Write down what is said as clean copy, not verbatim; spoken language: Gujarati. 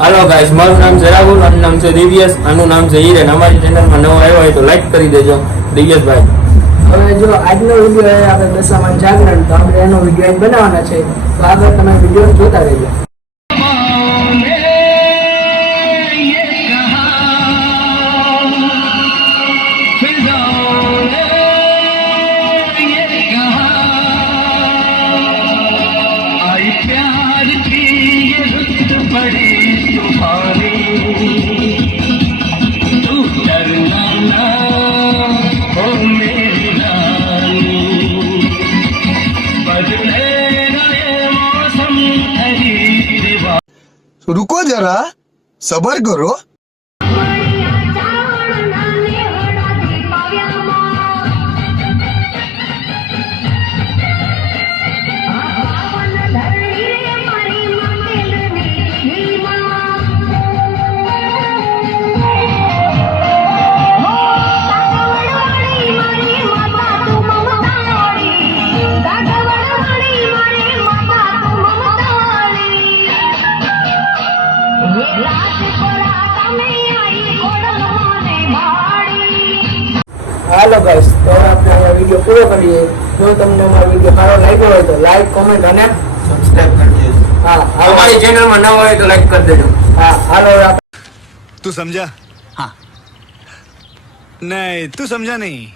હાલો ગાઈસ, મારું નામ છે રાહુલ, આનું નામ છે દિવ્યેશ, આનું નામ છે હિરેન. અમારી ચેનલમાં નવો આવ્યો હોય તો લાઈક કરી દેજો દિવ્યેશભાઈ. હવે જો આજનો વિડીયો આપણે દશામાન જાગરણ, તો આપણે એનો વિડીયો બનાવવાના છે, તો આગળ તમે વિડીયો જોતા રહેજો. रुको जरा सबर करो. હાલો ગાઈસ, તો આપણે આ વિડીયો પૂરો કરીએ. જો તમને અમારો વિડીયો સારો લાગ્યો હોય તો લાઈક, કોમેન્ટ અને સબસ્ક્રાઇબ કરી દેજો. હા હાલો, અમારી ચેનલમાં નવો હોય તો લાઈક કરી દેજો. હા હાલો. तू समझा? हाँ. नहीं, तू समझा नहीं.